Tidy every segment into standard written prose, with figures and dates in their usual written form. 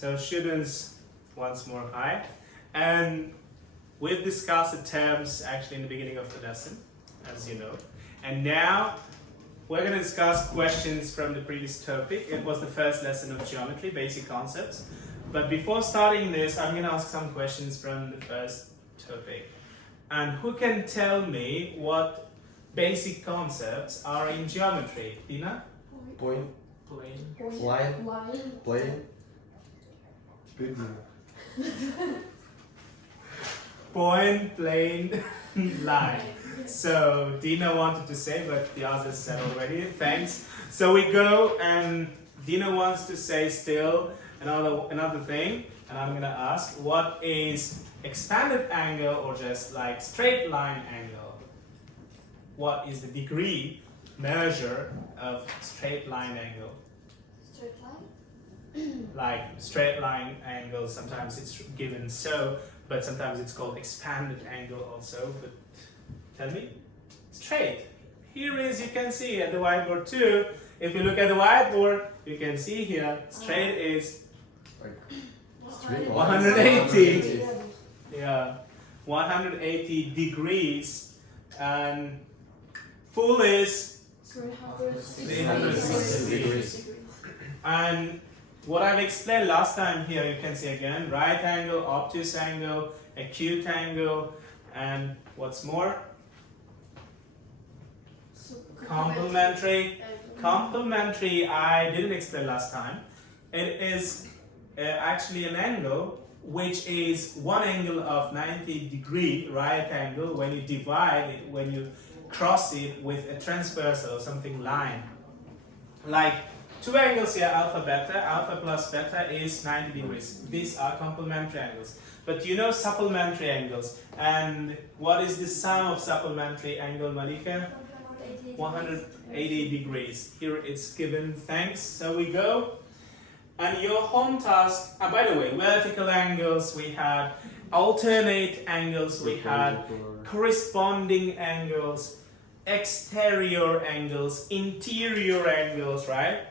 So students, once more, hi. And we've discussed the terms actually in the beginning of the lesson, as you know. And now we're going to discuss questions from the previous topic. It was the first lesson of geometry, basic concepts. But before starting this, I'm going to ask some questions from the first topic. And who can tell me what basic concepts are in geometry? Dina? Point, Plane. line, plane, Point, plane, line. So Dina wanted to say, but the others said already. Thanks. So we go, and Dina wants to say still another thing, and I'm gonna ask, what is expanded angle or just like straight line angle? What is the degree measure of straight line angle? Straight line? Like straight line angle, sometimes it's given so, but sometimes it's called expanded angle also. But tell me, straight. Here is, you can see at the whiteboard too. If you look at the whiteboard, you can see here, straight is like 180. Yeah, 180 degrees, and full is 360 degrees. And what I've explained last time here, you can see again, right angle, obtuse angle, acute angle, and what's more? Complementary. Complementary, I didn't explain last time. It is actually an angle which is one angle of 90 degree right angle when you divide it, when you cross it with a transversal or something line. Like two angles here, alpha plus beta is 90 degrees. These are complementary angles. But you know supplementary angles. And what is the sum of supplementary angle, Malika? 180 degrees. Here it's given, thanks. So we go. And your home task, by the way, vertical angles we had, alternate angles we had, corresponding angles, exterior angles, interior angles, right?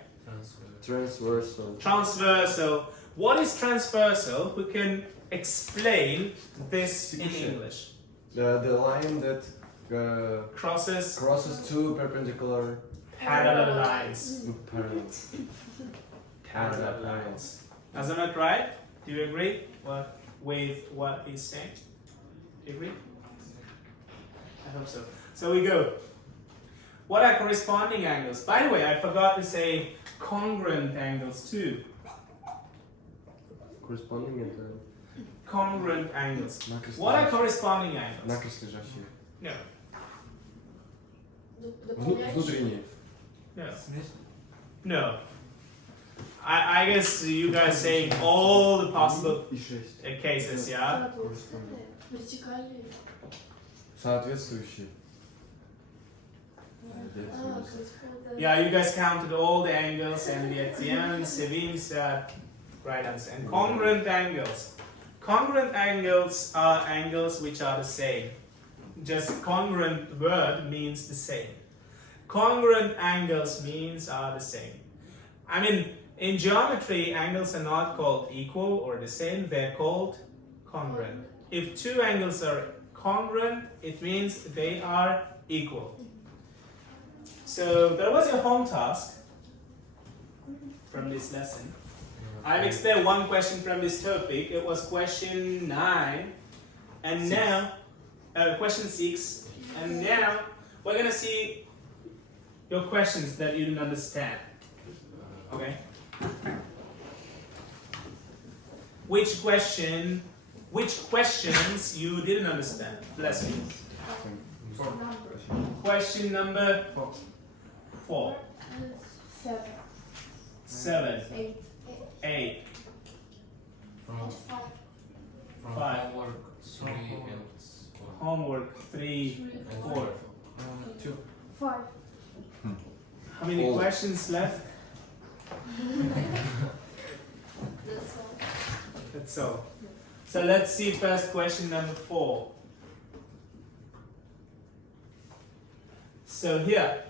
transversal. Transversal. What is transversal? Who can explain this in English? The line that Crosses two perpendicular parallel lines. parallel Lines. Azamat, right? Do you agree with what he's saying? Do you agree? I hope so. So we go. What are corresponding angles? By the way, I forgot to say congruent angles too. Corresponding and Congruent angles. What are corresponding angles? накреслежащие. No. Внутренние. No. No. I guess you guys saying all the possible cases, yeah? Вертикальные. Соответствующие. Yeah, you guys counted all the angles, and at the end, Sevin said right answer. And congruent angles. Congruent angles are angles which are the same. Just congruent word means the same. Congruent angles means are the same. I mean, in geometry, angles are not called equal or the same, they're called congruent. If two angles are congruent, it means they are equal. So that was your home task from this lesson. I've explained one question from this topic. It was question 9, and now question 6, and now we're gonna see your questions that you didn't understand. Okay. Which questions you didn't understand? Bless you. Question number 4. 7. 8. From 5. homework 3 Homework 3, and 4. 2. 5. How many All. questions left? That's all. That's all. So let's see first question number 4. So here,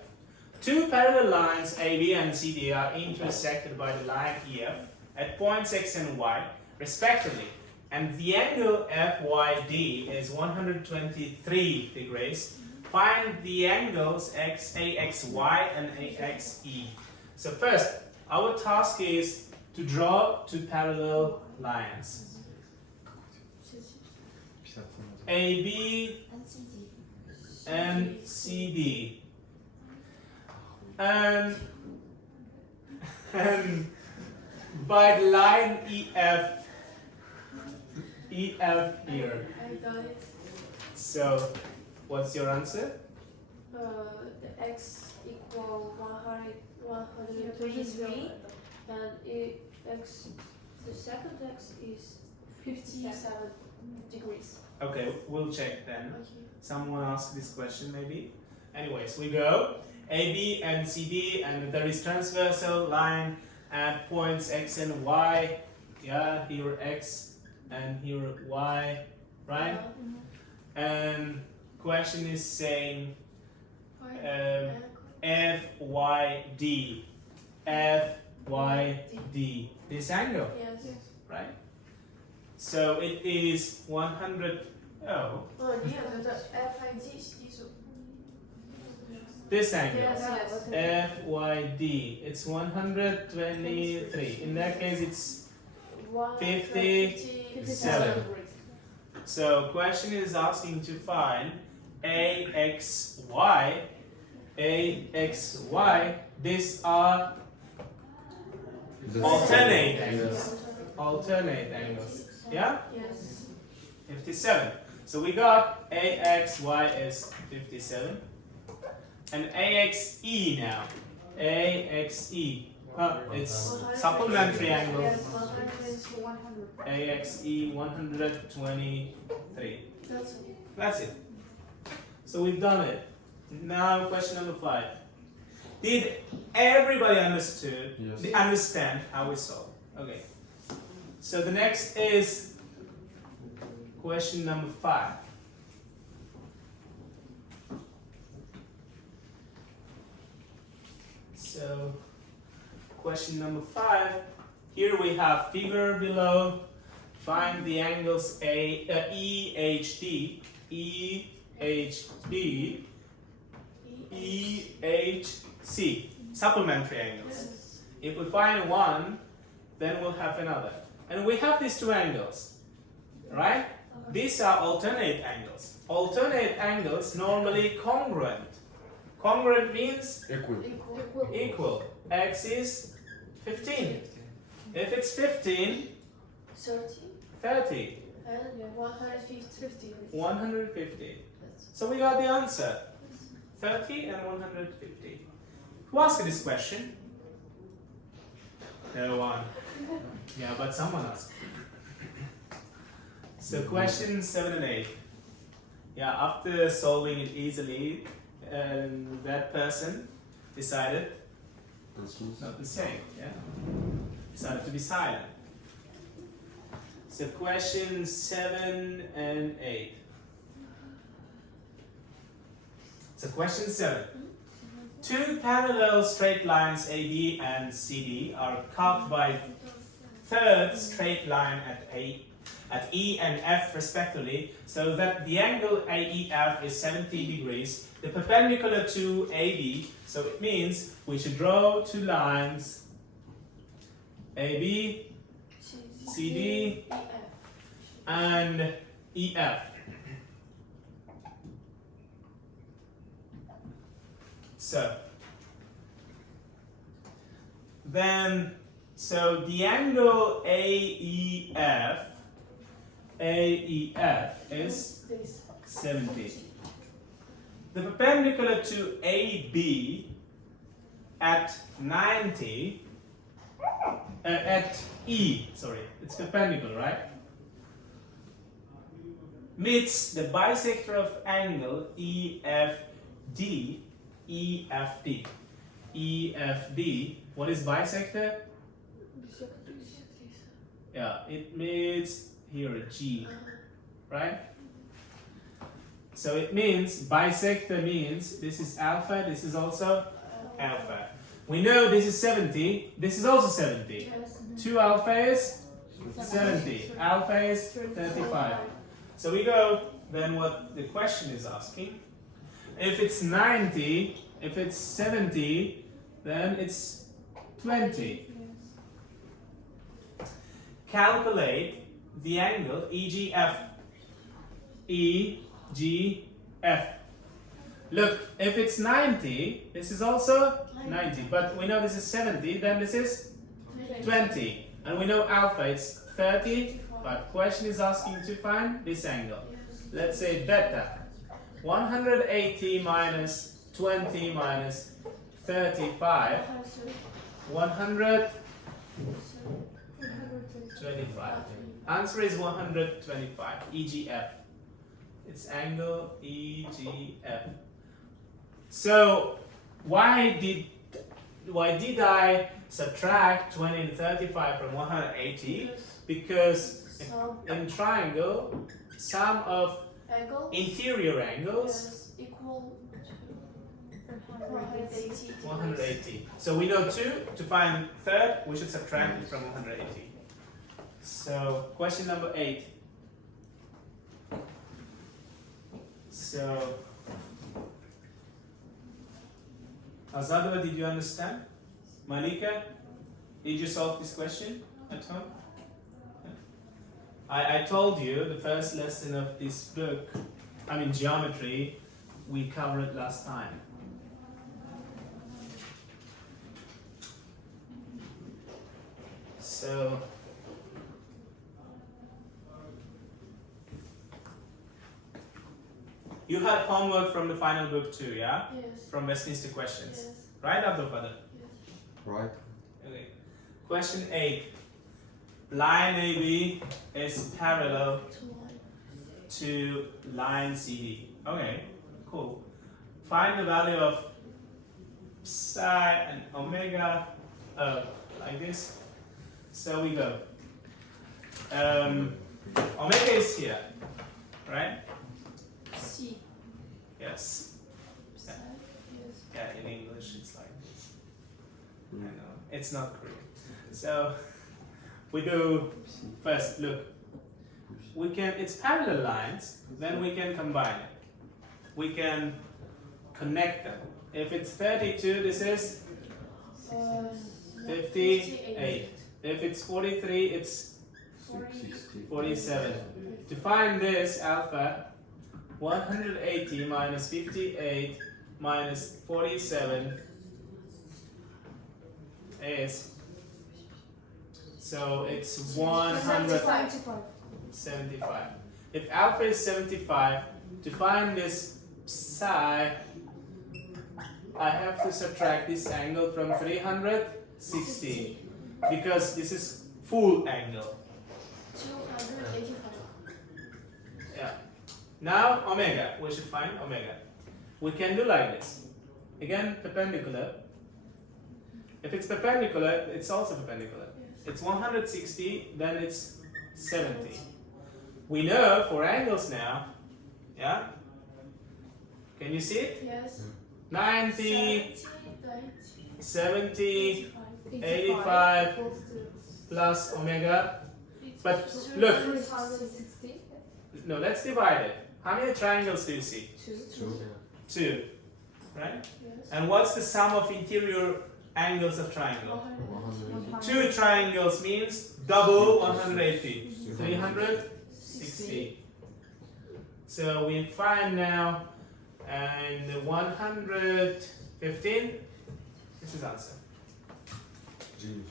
two parallel lines AB and CD are intersected by the line EF at points x and y respectively, and the angle FYD is 123 degrees. Find the angles AXY and AXE. So first, our task is to draw two parallel lines. 50 см. AB And and CD. CD. And by the line EF here. I got it. So, what's your answer? The x equal 123 and the second x is 57 degrees. Okay, we'll check then. Okay. Someone asked this question maybe. Anyways, we go AB and CD, and there is transversal line at points x and y. Yeah, here x and here y, right? And question is saying FYD. FYD. This angle, Yes. right? So it is 100. Oh, Нет, это FID снизу. this angle. Yes. FYD. It's 123. In that case, it's 57. so. Question is asking to find AXY. AXY. These are The alternate same. angles. Yes. Alternate angles. Yeah? Yes. 57. So we got AXY is 57. And AXE now. AXE. It's supplementary angle. Yes, 100. AXE 123. That's it. That's it. So we've done it. Now question number 5. Did everybody Yes. understand how we solve? Okay. So the next is question number 5. So question number 5. Here we have figure below. Find the angles EHD, EHD, EHC, supplementary angles. Yes. If we find one, then we'll have another. And we have these two angles, right? These are alternate angles. Alternate angles normally congruent. Congruent means Equal. equal. X is 15. If it's 15, 30 30, and 150. 150. So we got the answer. 30 and 150. Who asked this question? No one. Yeah, but someone asked. So questions 7 and 8. Yeah, after solving it easily, that person decided not to say, yeah? Decided to be silent. So questions 7 and 8. So question 7. Two parallel straight lines AB and CD are cut by third straight line at E and F respectively, so that the angle AEF is 70 degrees, the perpendicular to AB. So it means we should draw two lines AB, CD, and EF. So then, so the angle AEF is 70. The perpendicular to AB at 90, at E, sorry, it's perpendicular, right? Meets the bisector of angle EFD. EFD. EFD. What is bisector? Yeah, it means here a G, right? So it means bisector means this is alpha, this is also alpha. We know this is 70, this is also 70. 2 alpha is 70. Alpha is 35. So we go then what the question is asking. If it's 90, if it's 70, then it's 20. Calculate the angle EGF. EGF. Look, if it's 90, this is also 90. But we know this is 70, then this is 20. And we know alpha is 30. But question is asking to find this angle. Let's say beta. 180 minus 20 minus 35. 125. Answer is 125. EGF. It's angle EGF. So why did I subtract 20 and 35 from 180? Because in triangle, sum of interior angles equal to 180. 180. So we know 2. To find third, we should subtract it from 180. So question number 8. So Azadova, did you understand? Malika, did you solve this question at home? I told you the first lesson of this book, I mean geometry, we covered last time. So you had homework from the final book too, yeah? Yes. From Westminster questions. Yes. Right, Abdulkader? Right. Okay. Question 8. Line AB is parallel to line CD. Okay, cool. Find the value of psi and omega like this. So we go. Omega is here, right? C. Yes. Yes. Yeah, in English it's like this. I know, it's not correct. So we do first, look, we can, it's parallel lines, then we can combine it. We can connect them. If it's 32, this is 58. If it's 43, it's 47. To find this alpha, 180 minus 58 minus 47 is, so it's 175. If alpha is 75, to find this psi, I have to subtract this angle from 360 because this is full angle. 285. Yeah. Now omega, we should find omega. We can do like this. Again, perpendicular. If it's perpendicular, it's also perpendicular. It's 160, then it's 70. We know for angles now, yeah? Can you see it? Yes. 90, 70, 70, 85 plus omega. But look, 360. no, let's divide it. How many triangles do you see? 2. 2, right? Yes. And what's the sum of interior angles of triangle? 100. 2 triangles means double 180. 360. So we find now, and 115. This is answer. Genius.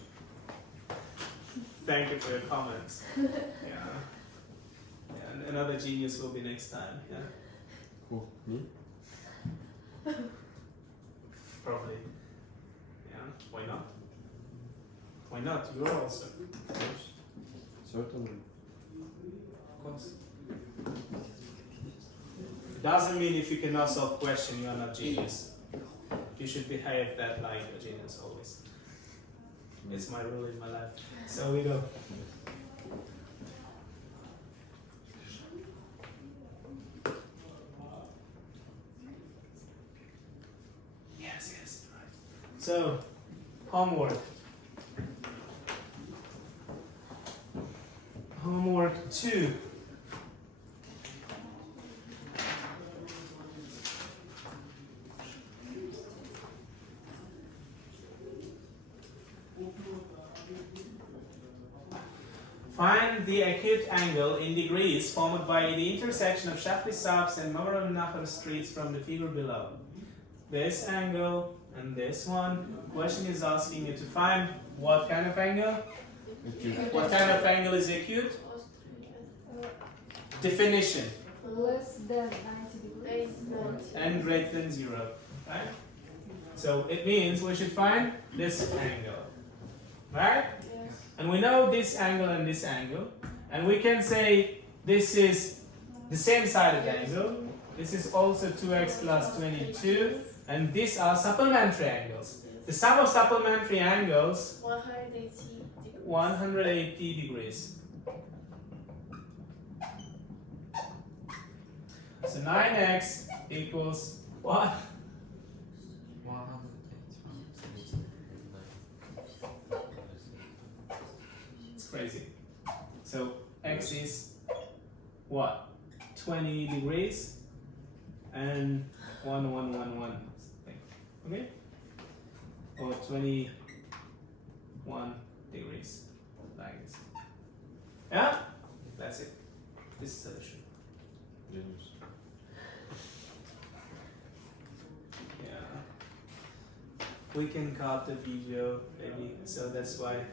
Thank you for your comments. Yeah. And another genius will be next time. Yeah. Who? Me? Probably. Yeah. Why not? Why not? You're also. Certainly. Of course. Doesn't mean if you cannot solve question you are not genius. You should behave that like a genius always. It's my rule in my life. So we go. Yes, right. So, homework. Homework 2. Find the acute angle in degrees formed by the intersection of Shaftesbury Subs and Mavaram streets from the figure below. This angle and this one. Question is asking you to find what kind of angle? Acute. What kind of angle is acute? Definition. Less than 90 degrees. And greater than 0. Right? So it means we should find this angle. Right? Yes. And we know this angle and this angle. And we can say this is the same side of the angle. This is also 2x plus 22. And these are supplementary angles. The sum of supplementary angles, 180 degrees. 180 degrees. So 9x equals what? 108. It's crazy. So x is what? 20 degrees and 1, 1, 1, 1. Okay? Or 21 degrees. Like this. Yeah? That's it. This is the solution. Genius. Yeah. We can cut the video maybe, so that's why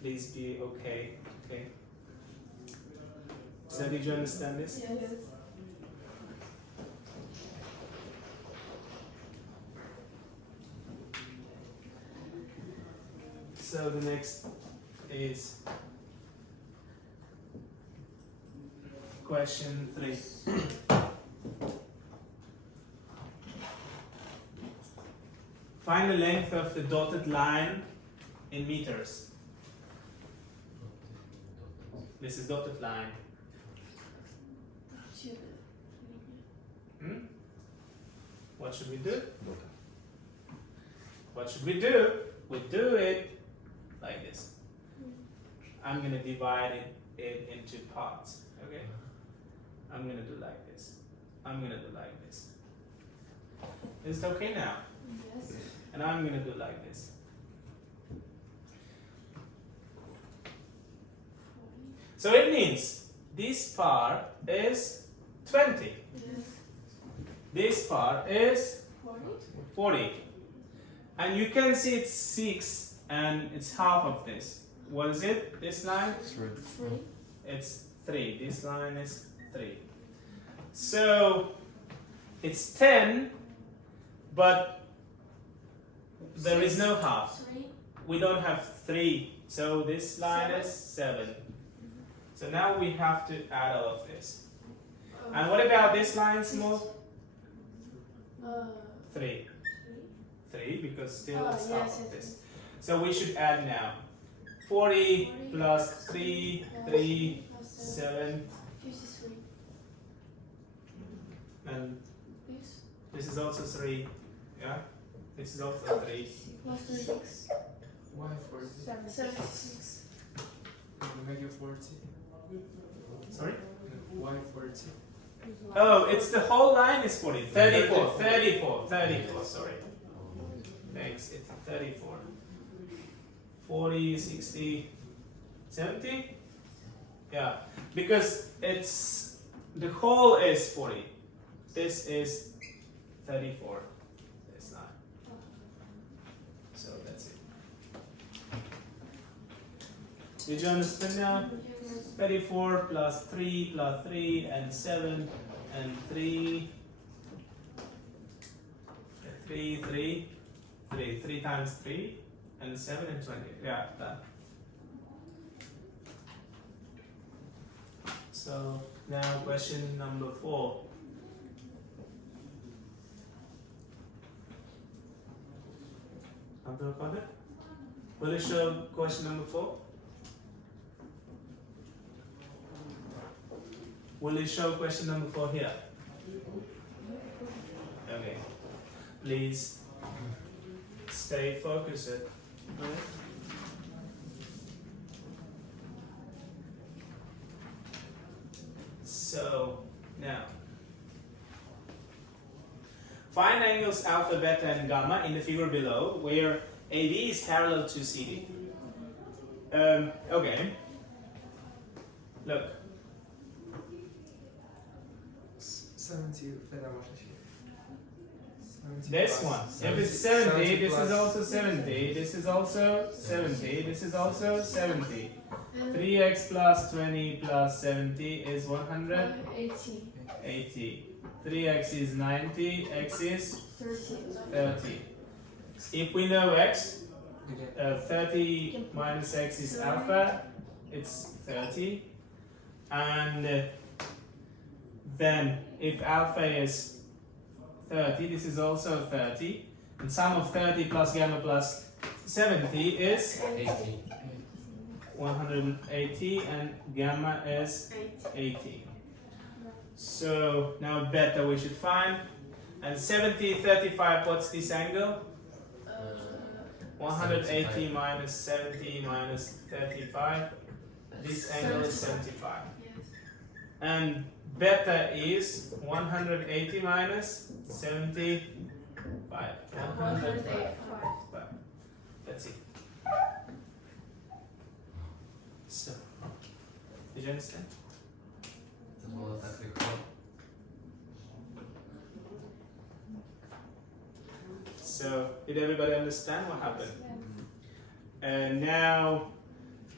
please be okay. Okay. So did you understand this? Yes. So the next is question 3. Find the length of the dotted line in meters. This is dotted line. Hmm? What should we do? What should we do? We do it like this. I'm gonna divide it into parts. Okay? I'm gonna do like this. I'm gonna do like this. Is it okay now? Yes. And I'm gonna do like this. So it means this part is 20. Yes. This part is 40. 40. And you can see it's 6 and it's half of this. What is it? This line? 3. 3. It's 3. This line is 3. So it's 10, but there is no half. 3. We don't have 3. So this line is 7. So now we have to add all of this. And what about this line small? 3. 3 because still it's half of this. So we should add now. 40 plus 3, 3, 7, 53. and This. this is also 3. Yeah? This is also 3. Plus 6. Why 40? 76. Make it 40. Sorry? Why 40? Oh, it's the whole line is 40. 34, 34, 34, sorry. Thanks, it's 34. 40, 60, 70? Yeah, because it's, the whole is 40. This is 34. It's not. So that's it. Did you understand now? 34 plus 3 and 7 and 3. 3 times 3 and 7 and 20. Yeah, done. So now question number 4. Abdul Qadir? Will you show question number 4? Will you show question number 4 here? Okay. Please stay focused. So now find angles alpha, beta, and gamma in the figure below, where AD is parallel to CD. Okay. Look. 70 wtedy można się. 70 This plus- one. If it's 70, this is plus- also 70. This is also 70. This is also 70. 3x plus 20 plus 70 is 180. 80. 3x is 90. X is 30. 30. If we know x, Gdzie? 30 minus x is alpha. It's 30. And then if alpha is 30, this is also 30. And sum of 30 plus gamma plus 70 is 80. 180, and gamma is 80. 80. So now beta we should find. And 70, 35, what's this angle? 180 75. minus 70 minus 35. This angle is 75. Yes. And beta is 180 minus 75. 185. That's it. So, did you understand? To było tak tylko. So, did everybody understand what happened? And now,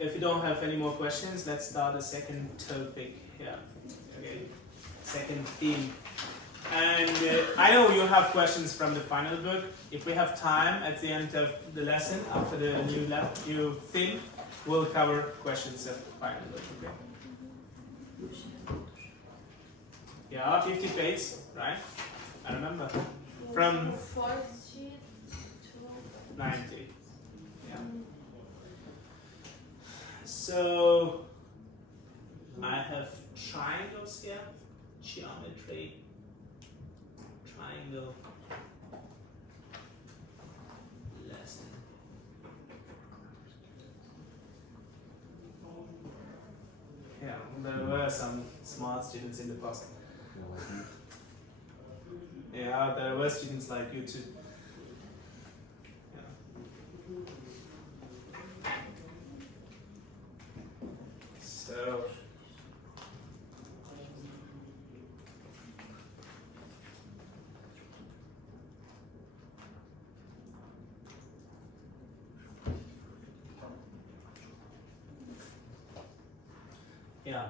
if you don't have any more questions, let's start the second topic here. Okay, second theme. And I know you have questions from the final book. If we have time at the end of the lesson, after the new theme, we'll cover questions of the final book. Okay? Yeah, 50 pages, right? I remember. From 40 to 90. Yeah. So I have triangles here, geometry, triangle lesson. Yeah, there were some smart students in the past. No, like you. Yeah, there were students like you too. Yeah. So yeah.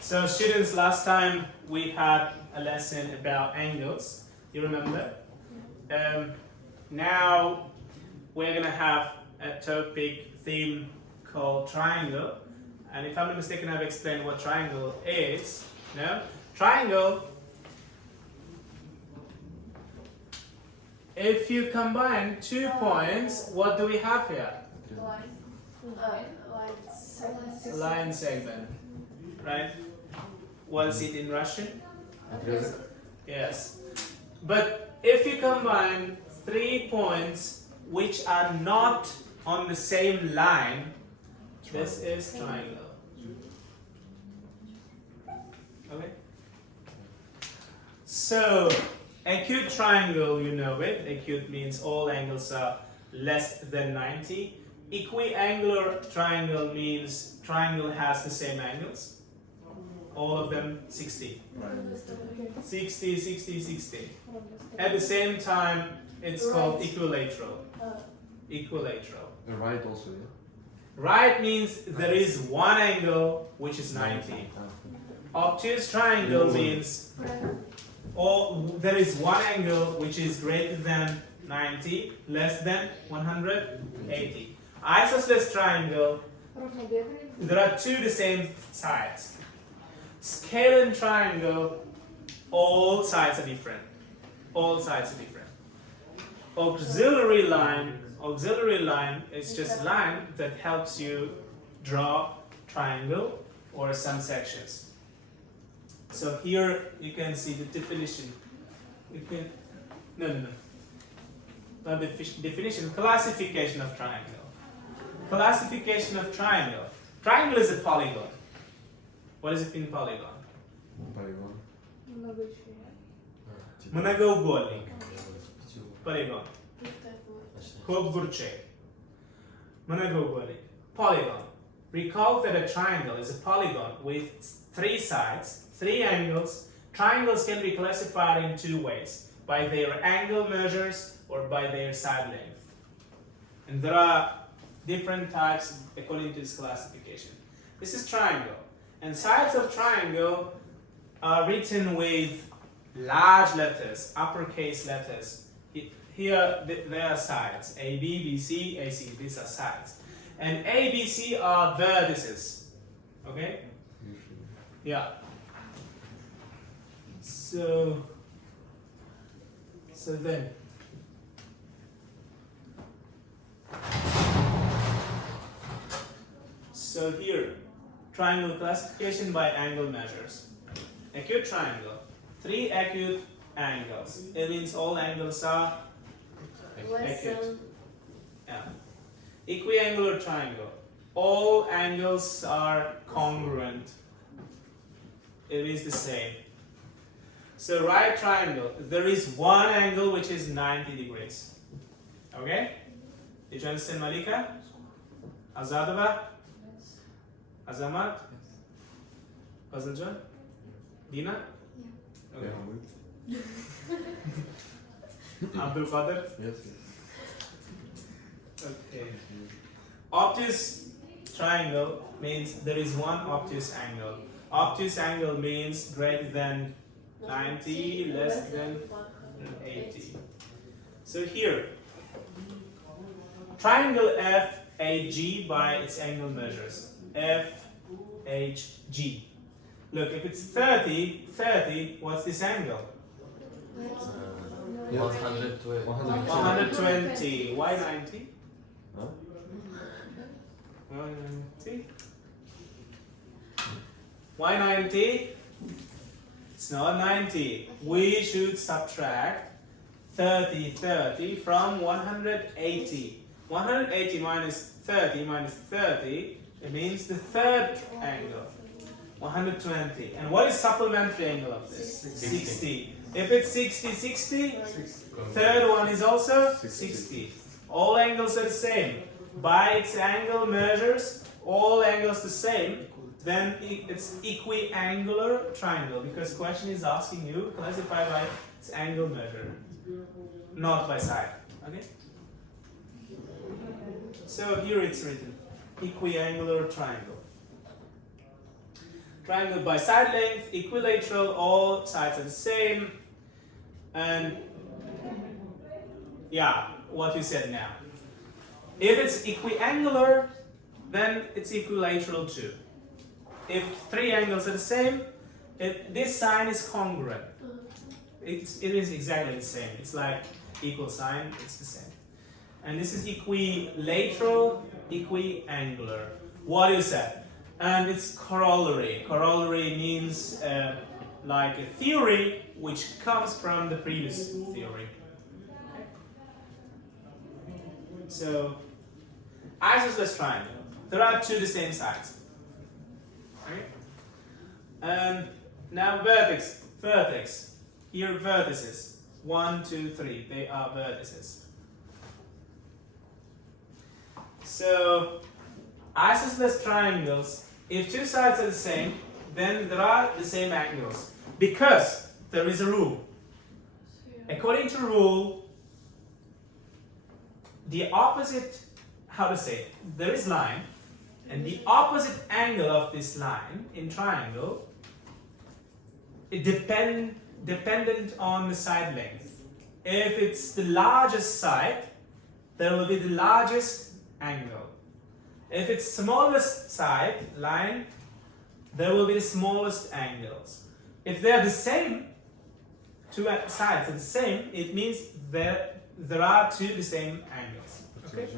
So students, last time we had a lesson about angles. You remember? Now we're gonna have a topic theme called triangle. And if I'm not mistaken, I've explained what triangle is. No? Triangle, if you combine 2 points, what do we have here? Line segment, right? What's it in Russian? Отрезок. Yes. But if you combine 3 points which are not on the same line, this is triangle. Okay? So, acute triangle, you know it. Acute means all angles are less than 90. Equiangular triangle means triangle has the same angles. All of them 60. 60, 60, 60. At the same time, it's called equilateral. Equilateral. The right also, yeah? Right means there is one angle which is 90. Obtuse triangle means there is one angle which is greater than 90, less than 180. Isosceles triangle, there are two the same sides. Scalene triangle, all sides are different. All sides are different. Auxiliary line is just a line that helps you draw triangle or some sections. So here you can see the definition No. Not definition, classification of triangle. Classification of triangle. Triangle is a polygon. What is it in polygon? Polygon. Многоугольник. Polygon. Кругозорчек. Многоугольник. Polygon. Recall that a triangle is a polygon with 3 sides, 3 angles. Triangles can be classified in 2 ways, by their angle measures or by their side length. And there are different types according to this classification. This is triangle. And sides of triangle are written with large letters, uppercase letters. Here there are sides, A, B, B, C, A, C. These are sides. And A, B, C are vertices. Okay? Yeah. So then. So here, triangle classification by angle measures. Acute triangle, 3 acute angles. It means all angles are acute. Yeah. Equiangular triangle, all angles are congruent. It is the same. So right triangle, there is one angle which is 90 degrees. Okay? Did you understand, Malika? Azadova? Azamat? Fazılcan? Dina? Okay. Abdul Qadir? Yes. Okay. Obtuse triangle means there is one obtuse angle. Obtuse angle means greater than 90, less than 80. So here, triangle FAG by its angle measures. FHG. Look, if it's 30, what's this angle? 120. 120. Why 90? Huh? 190. Why 90? It's not 90. We should subtract 30 from 180. 180 minus 30, it means the third angle. 120. And what is supplementary angle of this? 60. If it's 60, third one is also 60. All angles are the same. By its angle measures, all angles the same, then it's equiangular triangle, because question is asking you classify by its angle measure, not by side. Okay? So here it's written equiangular triangle. Triangle by side length, equilateral, all sides are the same. And yeah, what we said now. If it's equiangular, then it's equilateral too. If 3 angles are the same, this sign is congruent. It is exactly the same. It's like equal sign, it's the same. And this is equilateral, equiangular. What is that? And it's corollary. Corollary means like a theory which comes from the previous theory. So, isosceles triangle. There are 2 the same sides. Okay? And now vertex. Here vertices. 1, 2, 3. They are vertices. So, isosceles triangles, if 2 sides are the same, then there are the same angles. Because there is a rule. According to rule, the opposite, there is line, and the opposite angle of this line in triangle, it dependent on the side length. If it's the largest side, there will be the largest angle. If it's smallest side line, there will be the smallest angles. If they are the same, 2 sides are the same, it means there are 2 the same angles. Okay?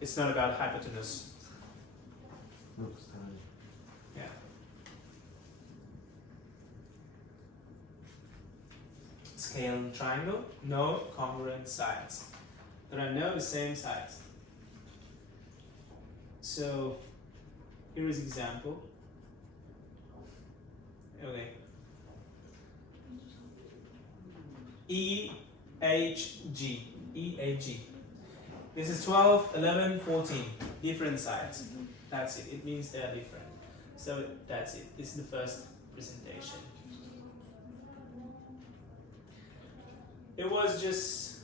It's not about hypotenuse. Yeah. scale triangle? No congruent sides. There are no same sides. So here is example. Okay. EHG. This is 12, 11, 14. Different sides. That's it. It means they are different. So that's it. This is the first presentation. It was just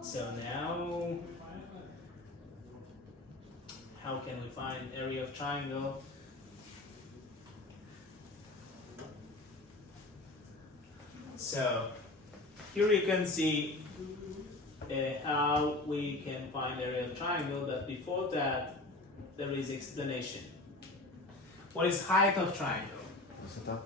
so now how can we find area of triangle? So here you can see how we can find area of triangle, but before that there is explanation. What is height of triangle? Particular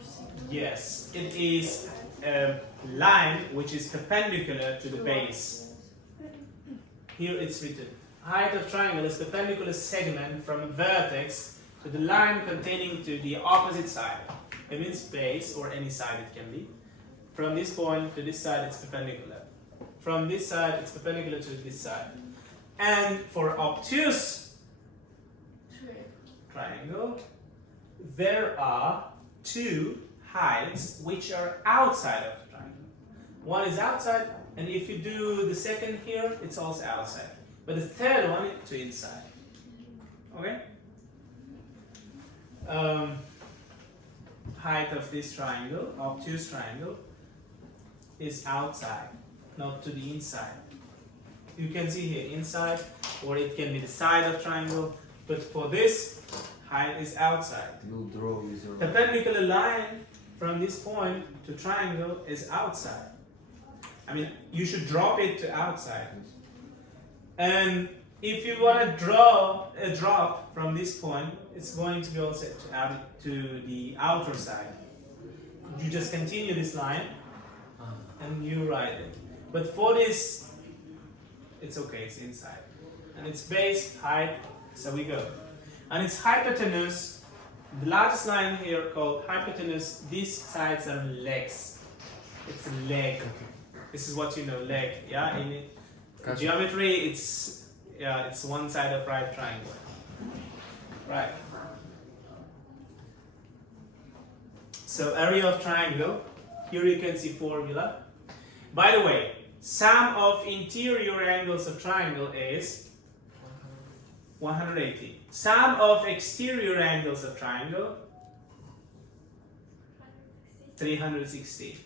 segment. Yes, it is a line which is perpendicular to the base. Here it's written, height of triangle is perpendicular segment from a vertex to the line containing to the opposite side. It means base, or any side it can be. From this point to this side it's perpendicular. From this side it's perpendicular to this side. And for obtuse triangle, there are two heights which are outside of the triangle. One is outside, and if you do the second here, it's also outside. But the third one is to inside. Okay? Height of this triangle, obtuse triangle, is outside, not to the inside. You can see here inside, or it can be the side of triangle, but for this, height is outside. You'll draw with your Perpendicular line from this point to triangle is outside. I mean, you should drop it to outside. And if you want to draw a drop from this point, it's going to be also to the outer side. You just continue this line and you write it. But for this, it's okay, it's inside. And it's base, height, so we go. And it's hypotenuse. The largest line here called hypotenuse, these sides are legs. It's a leg. This is what you know, leg. Yeah, in geometry, it's one side of right triangle. Right. So area of triangle. Here you can see formula. By the way, sum of interior angles of triangle is 180. Sum of exterior angles of triangle 360.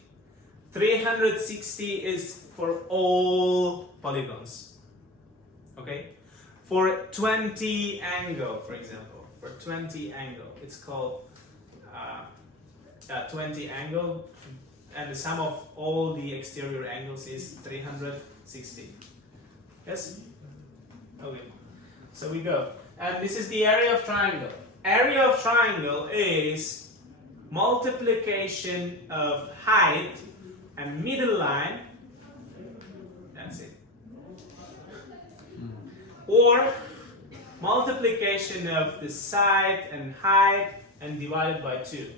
360 is for all polygons. Okay? For 20 angle, for example, for 20 angle, it's called 20 angle, and the sum of all the exterior angles is 360. Yes? Okay. So we go. And this is the area of triangle. Area of triangle is multiplication of height and middle line. That's it. Or multiplication of the side and height and divided by 2.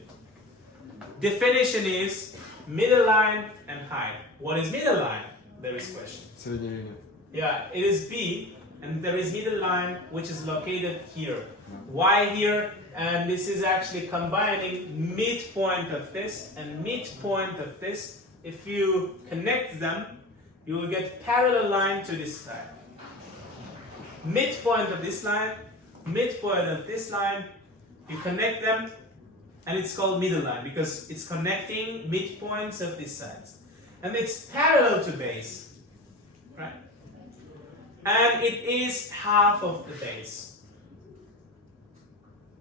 Definition is middle line and height. What is middle line? There is question. Средняя линия. Yeah, it is B, and there is middle line which is located here. Why here? And this is actually combining midpoint of this and midpoint of this. If you connect them, you will get parallel line to this side. Midpoint of this line, midpoint of this line, you connect them, and it's called middle line because it's connecting midpoints of these sides. And it's parallel to base, right? And it is half of the base.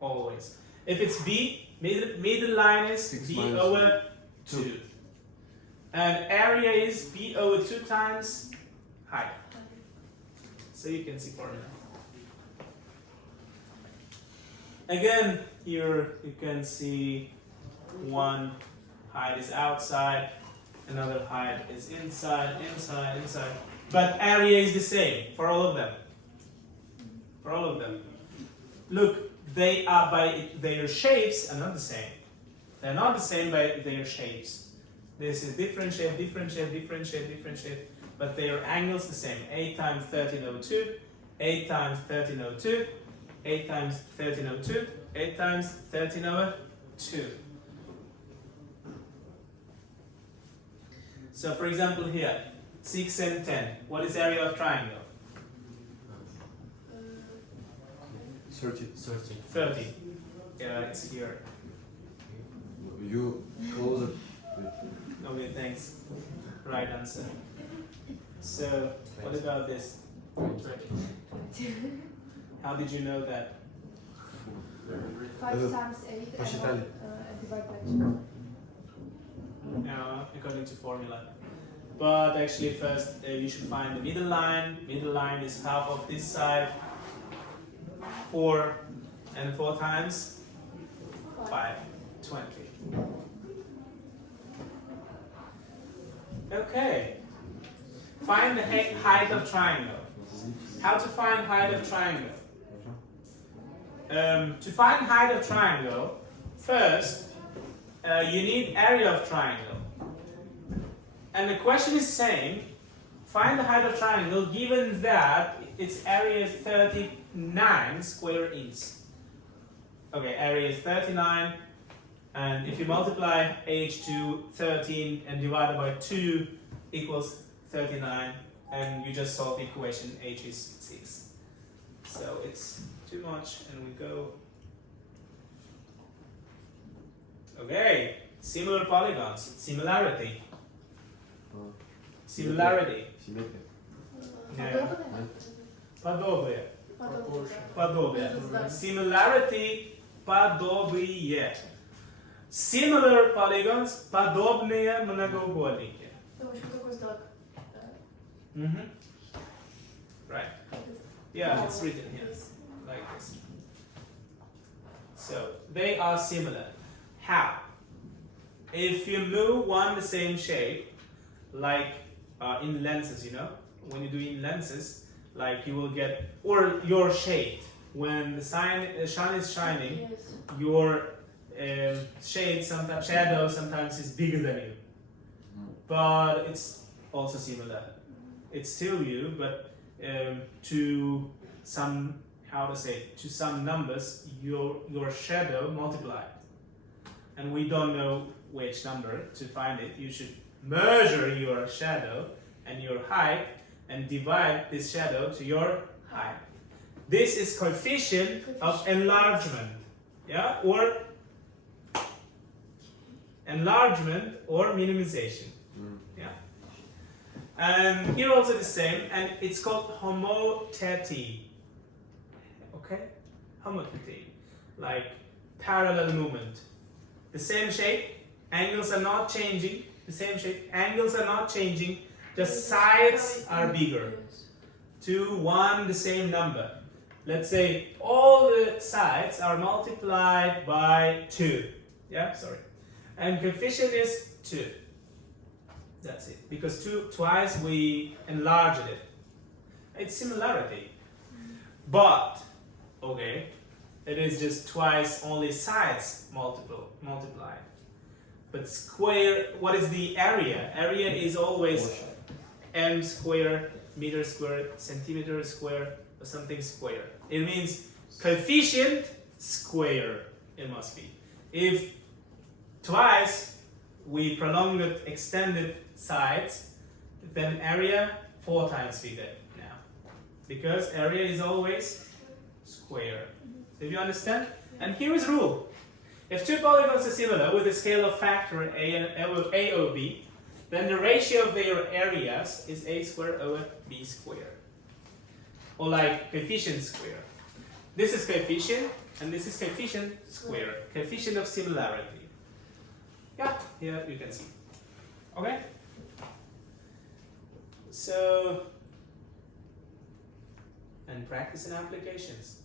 Always. If it's B, middle line is 6 B minus over 2. 2. And area is B over 2 times height. So you can see formula. Again, here you can see one height is outside, another height is inside, inside, inside. but area is the same for all of them. For all of them. Look, they are by their shapes are not the same. They're not the same by their shapes. This is different shape, different shape, different shape, different shape, but their angles the same. 8 times 1302, 8 times 1302, 8 times 1302, 8 times 1302. So for example here, 6 and 10. What is area of triangle? 30. 30. Yeah, it's here. You close it. Okay, thanks. Right answer. So, what about this? How did you know that? 5 times 8 Посчитали. and divide by 2. According to formula. But actually first you should find the middle line. Middle line is half of this side. 4 and 4 times 5, 20. Okay. Find the height of triangle. How to find height of triangle? To find height of triangle, first you need area of triangle. And the question is saying, find the height of triangle given that its area is 39 square inches. Okay, area is 39, and if you multiply h to 13 and divide it by 2 equals 39, and you just solve the equation, h is 6. So it's too much, and we go. Okay, similar polygons, similarity. Similarity. Симметрия. Yeah. Подобие. Подобие. Подобие. Подобие. Similarity, подобие. Similar polygons, подобные многоугольники. В общем, такой знак. Right. Yeah, it's written here like this. So they are similar. How? If you move one the same shape, like in lenses, you know, when you do in lenses, like you will get, or your shade. When the sun is shining, Yes. your shade, sometimes shadow, sometimes is bigger than you, but it's also similar. It's still you, but to some, how to say, to some numbers, your shadow multiplied, and we don't know which number to find it. You should measure your shadow and your height and divide this shadow to your height. This is coefficient of enlargement, yeah, or enlargement or minimization, yeah. And here also the same, and it's called homotety. Okay, homotety, like parallel movement. The same shape, angles are not changing. The same shape, angles are not changing. Just sides are bigger. 2, 1, the same number. Let's say all the sides are multiplied by 2. Yeah, sorry. And coefficient is 2. That's it. Because twice we enlarged it. It's similarity. But, okay, it is just twice only sides multiplied. But square, what is the area? Area is always m square, meter square, centimeter square, or something square. It means coefficient square, it must be. If twice we prolonged it, extended sides, then area 4 times bigger now. Because area is always square. Did you understand? And here is rule. If two polygons are similar with a scale of factor a over b, then the ratio of their areas is a squared over b squared. Or like coefficient square. This is coefficient, and this is coefficient square. Coefficient of similarity. Yeah, here you can see. Okay? So, and practice and applications.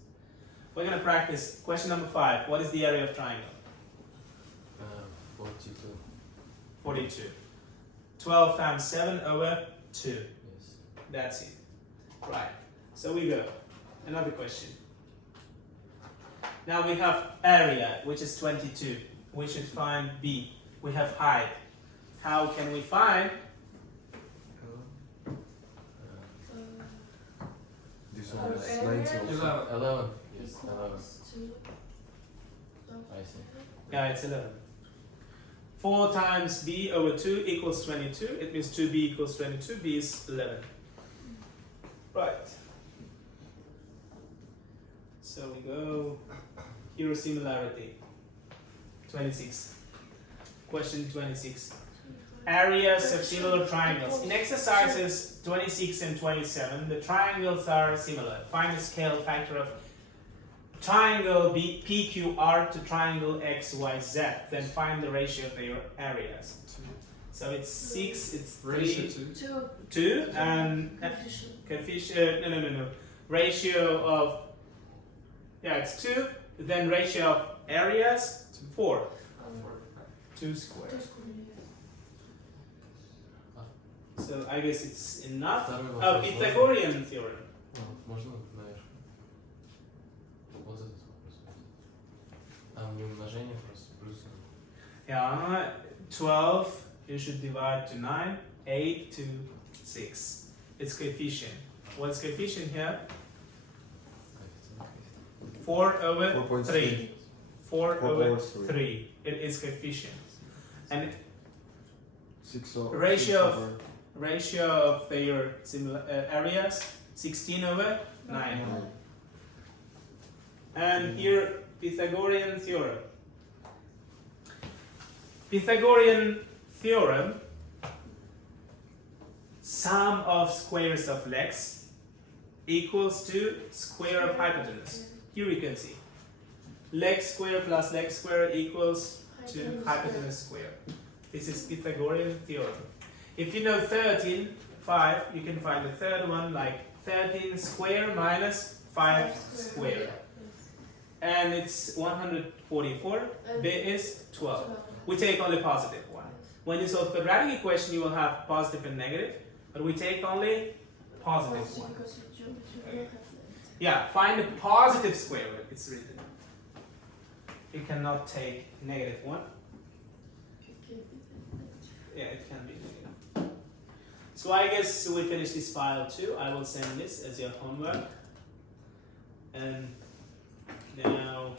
We're going to practice question number 5. What is the area of triangle? 42. 42. 12 times 7 over 2. Yes. That's it. Right. So we go. Another question. Now we have area, which is 22. We should find B. We have height. How can we find? This one is area? 90 also. 11. 11. Yes, 11. Equals to. I see. Yeah, it's 11. 4 times B over 2 equals 22. It means 2B equals 22. B is 11. Right. So we go. Here similarity. 26. Question 26. Areas of similar triangles. In exercises 26 and 27, the triangles are similar. Find the scale factor of triangle PQR to triangle XYZ. Then find the ratio of their areas. So it's 6, it's 3, Ratio 2. 2, and coefficient, no. Ratio of, yeah, it's 2, then ratio of areas, 4. 2 squared. So I guess it's enough. Второй Oh, вопрос. Pythagorean theorem. Можно наверх? Вот этот вопрос. Там не умножение, просто плюс. Yeah, 12, you should divide to 9, 8 to 6. It's coefficient. What's coefficient here? 4 over 3. 4 over 3. It is coefficient. And 6 over ratio of their similar areas, 16 over 9. And here, Pythagorean theorem. Pythagorean theorem, sum of squares of legs equals to square of hypotenuse. Here you can see. Leg square plus leg square equals to hypotenuse square. This is Pythagorean theorem. If you know 13, 5, you can find the third one like 13 square minus 5 square. And it's 144. B is 12. We take only positive one. When you solve quadratic equation, you will have positive and negative, but we take only positive one. Yeah, find the positive square root, it's written. You cannot take negative one. Yeah, it can be negative. So I guess we finish this file too. I will send this as your homework. And now,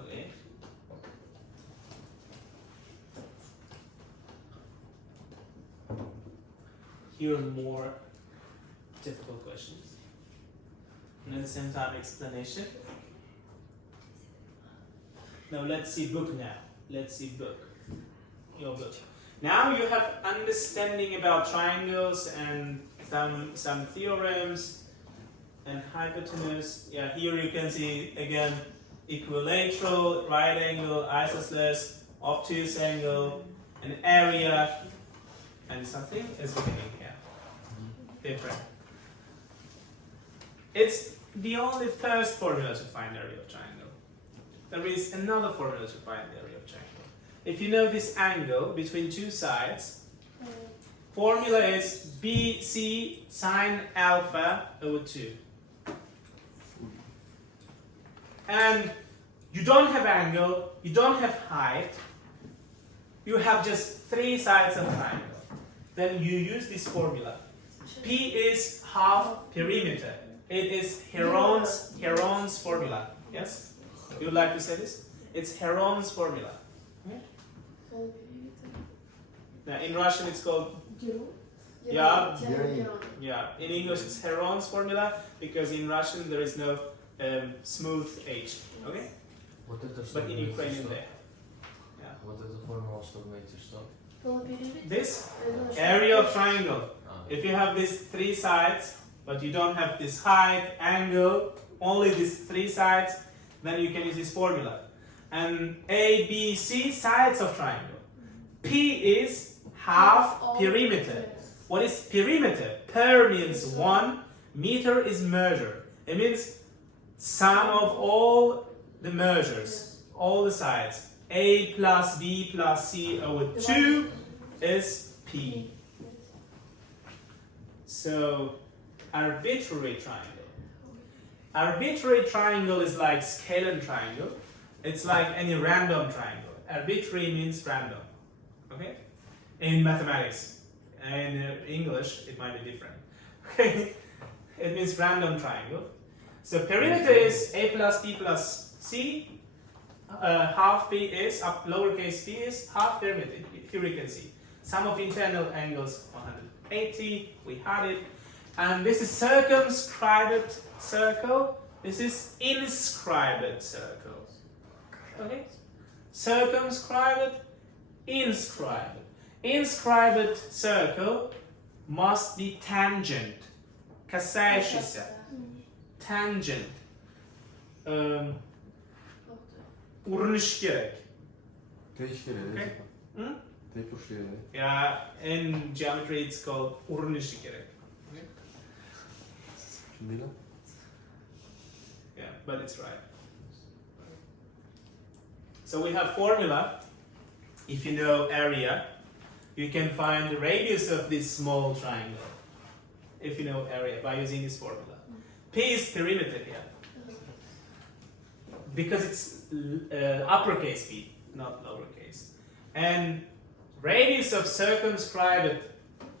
okay. Here are more difficult questions. And at the same time, explanation. Now let's see book now. Let's see book. Your book. Now you have understanding about triangles and some theorems and hypotenuse. Yeah, here you can see again equilateral, right angle, isosceles, obtuse angle, an area, and something is beginning here. Different. It's the only first formula to find the area of triangle. There is another formula to find the area of triangle. If you know this angle between two sides, formula is BC sine alpha over 2. And you don't have angle, you don't have height, you have just 3 sides of triangle. Then you use this formula. P is half perimeter. It is Heron's formula. Yes? You would like to say this? It's Heron's formula. Now in Russian it's called Yeah. Yeah. In English it's Heron's formula because in Russian there is no smooth H. Okay? Вот это But чтобы in найти Ukrainian что? there. Yeah. Вот эта формула, чтобы найти что? This area of triangle. If you have these 3 sides, but you don't have this height, angle, only these 3 sides, then you can use this formula. And A, B, C sides of triangle. P is half perimeter. What is perimeter? Per means 1, meter is measure. It means sum of all the measures, all the sides. A plus B plus C over 2 is P. So arbitrary triangle. Arbitrary triangle is like scalar triangle. It's like any random triangle. Arbitrary means random. Okay? In mathematics. In English, it might be different. Okay? It means random triangle. So perimeter is a plus b plus c. Half p is, lowercase p is half perimeter. Here you can see. Sum of internal angles 180. We had it. And this is circumscribed circle. This is inscribed circle. Okay? Circumscribed, inscribed. Inscribed circle must be tangent. Kasash ise. Tangent. Urnish gerek. Okay? Hmm? Yeah, in geometry it's called urnish gerek. Yeah, but it's right. So we have formula. If you know area, you can find the radius of this small triangle. If you know area by using this formula. P is perimeter here. Because it's uppercase P, not lowercase. And radius of circumscribed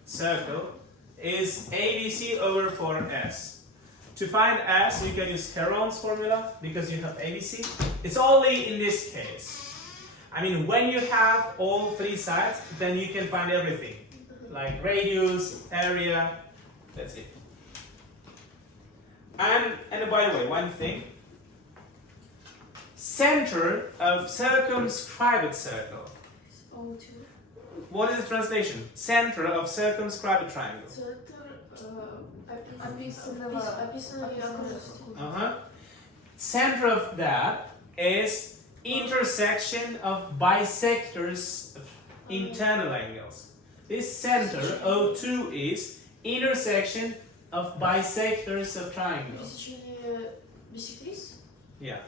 circle is ABC over 4S. To find S, you can use Heron's formula because you have ABC. It's only in this case. I mean, when you have all three sides, then you can find everything. Like radius, area, that's it. And by the way, one thing. Center of circumscribed circle. O2. What is the translation? Center of circumscribed triangle. Center of that is intersection of bisectors of internal angles. This center, O2, is intersection of bisectors of triangles. Yeah.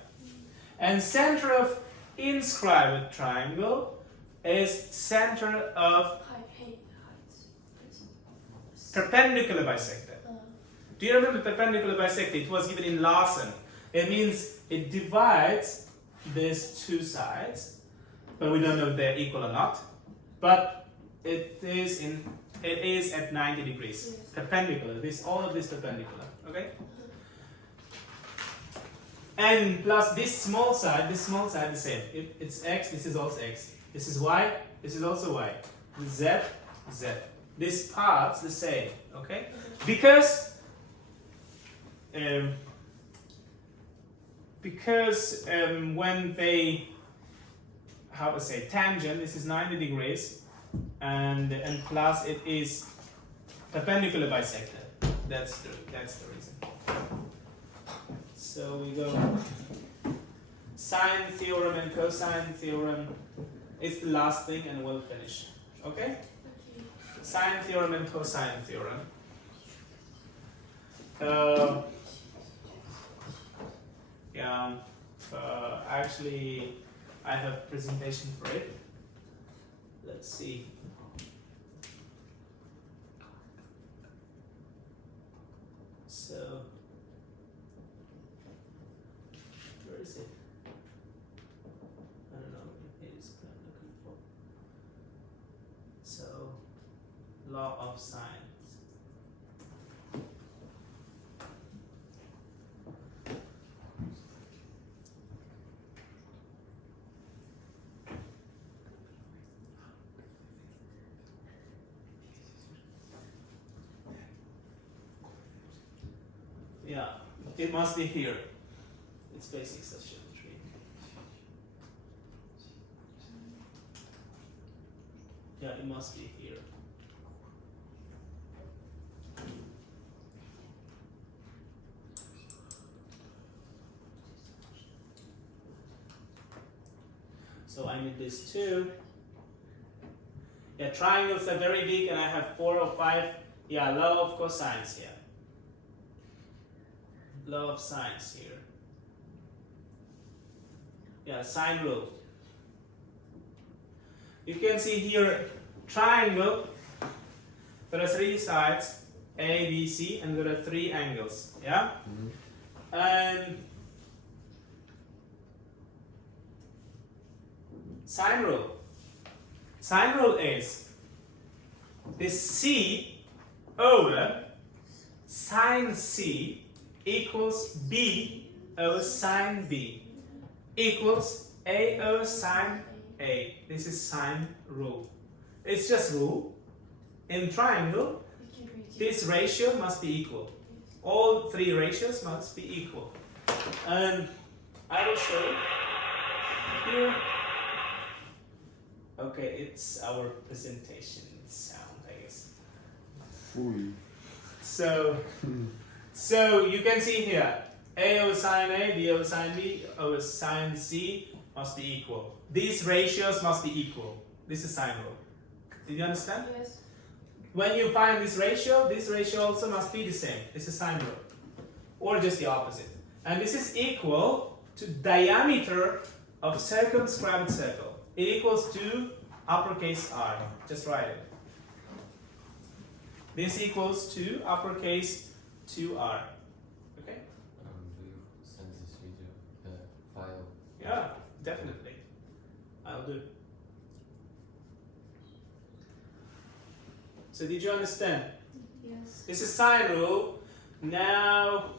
And center of inscribed triangle is center of perpendicular bisector. Do you remember perpendicular bisector? It was given in Larsen. It means it divides these two sides, but we don't know if they're equal or not. But it is at 90 degrees. Yes. Perpendicular. All of this perpendicular. Okay? And plus this small side the same. It's x, this is also x. This is y, this is also y. Z, z. This part's the same. Okay? Because when they, how to say, tangent, this is 90 degrees, and plus it is perpendicular bisector. That's the reason. So we go sine theorem and cosine theorem. It's the last thing, and we'll finish. Okay? Sine theorem and cosine theorem. Actually, I have presentation for it. Let's see. So, where is it? I don't know. It is what I'm looking for. So, law of sines. Yeah, it must be here. It's basics of geometry. Yeah, it must be here. So I need this too. Yeah, triangles are very big, and I have 4 or 5. Yeah, law of cosines here. Law of sines here. Yeah, sine rule. You can see here triangle There are three sides, A, B, C, and there are three angles. Yeah? And sine rule. Sine rule is this C over sine C equals B over sine B equals A over sine A. This is sine rule. It's just rule. In triangle, this ratio must be equal. All three ratios must be equal. And I will show you here. Okay, it's our presentation sound, I guess. Fui. So you can see here, A over sine A, B over sine B over sine C must be equal. These ratios must be equal. This is sine rule. Did you understand? Yes. When you find this ratio also must be the same. This is sine rule. Or just the opposite. And this is equal to diameter of circumscribed circle. It equals to uppercase I. Just write it. This equals to uppercase 2R. Okay? Do you send this video, the file? Yeah, definitely. I'll do. So did you understand? Yes. This is sine rule. Now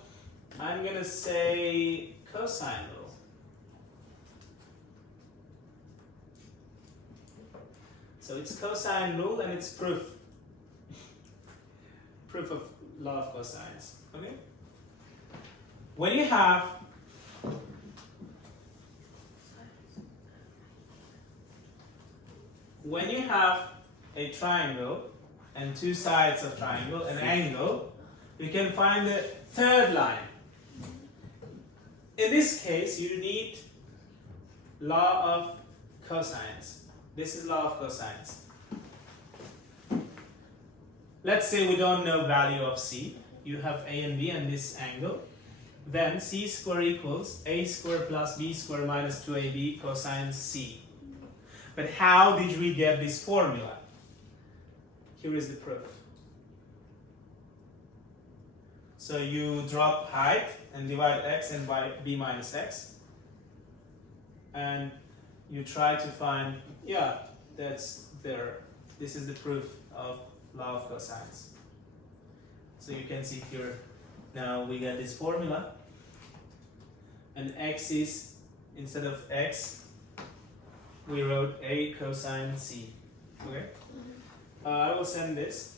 I'm gonna say cosine rule. So it's cosine rule and it's proof. Proof of law of cosines. Okay? When you have a triangle and two sides of triangle, an angle, you can find the third line. In this case, you need law of cosines. This is law of cosines. Let's say we don't know value of C. You have A and B and this angle. Then C square equals A square plus B square minus 2AB cosine C. But how did we get this formula? Here is the proof. So you drop height and divide x and by b minus x. And you try to find, yeah, that's there. This is the proof of law of cosines. So you can see here, now we get this formula. And x is, instead of x, we wrote A cosine C. Okay? I will send this.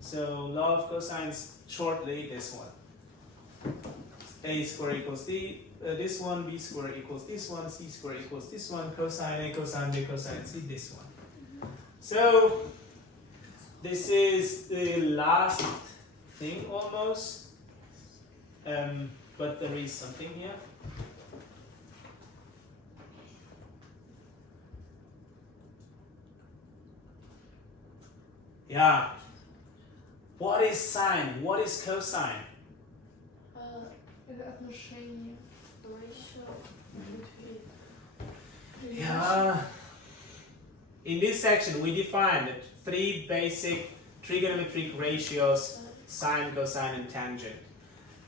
So law of cosines, shortly this one. A square equals this one, B square equals this one, C square equals this one, cosine A, cosine B, cosine C, this one. So this is the last thing almost, but there is something here. Yeah. What is sine? What is cosine? Это отношение. Yeah. In this section, we defined three basic trigonometric ratios: sine, cosine, and tangent.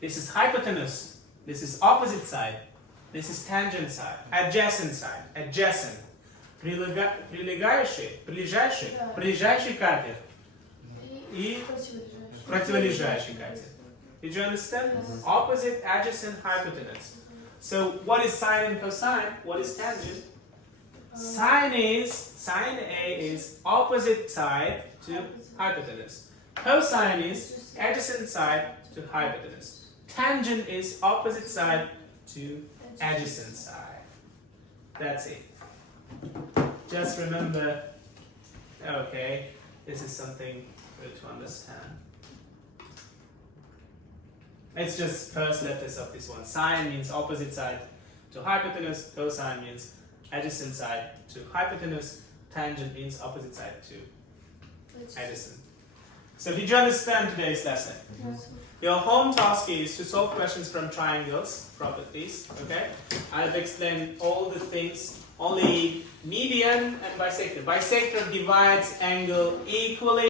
This is hypotenuse. This is opposite side. This is tangent side. Adjacent side. Adjacent. Прилегающий, прилежащий катет. И противолежащий катет. Did you understand? Yes. Opposite, adjacent, hypotenuse. So what is sine and cosine? What is tangent? Sine A is opposite side to hypotenuse. Cosine is adjacent side to hypotenuse. Tangent is opposite side to adjacent side. That's it. Just remember, okay, this is something good to understand. It's just first letters of this one. Sine means opposite side to hypotenuse. Cosine means adjacent side to hypotenuse. Tangent means opposite side to adjacent. So did you understand today's lesson? Yes. Your home task is to solve questions from triangles, properties, okay? I've explained all the things, only median and bisector. Bisector divides angle equally.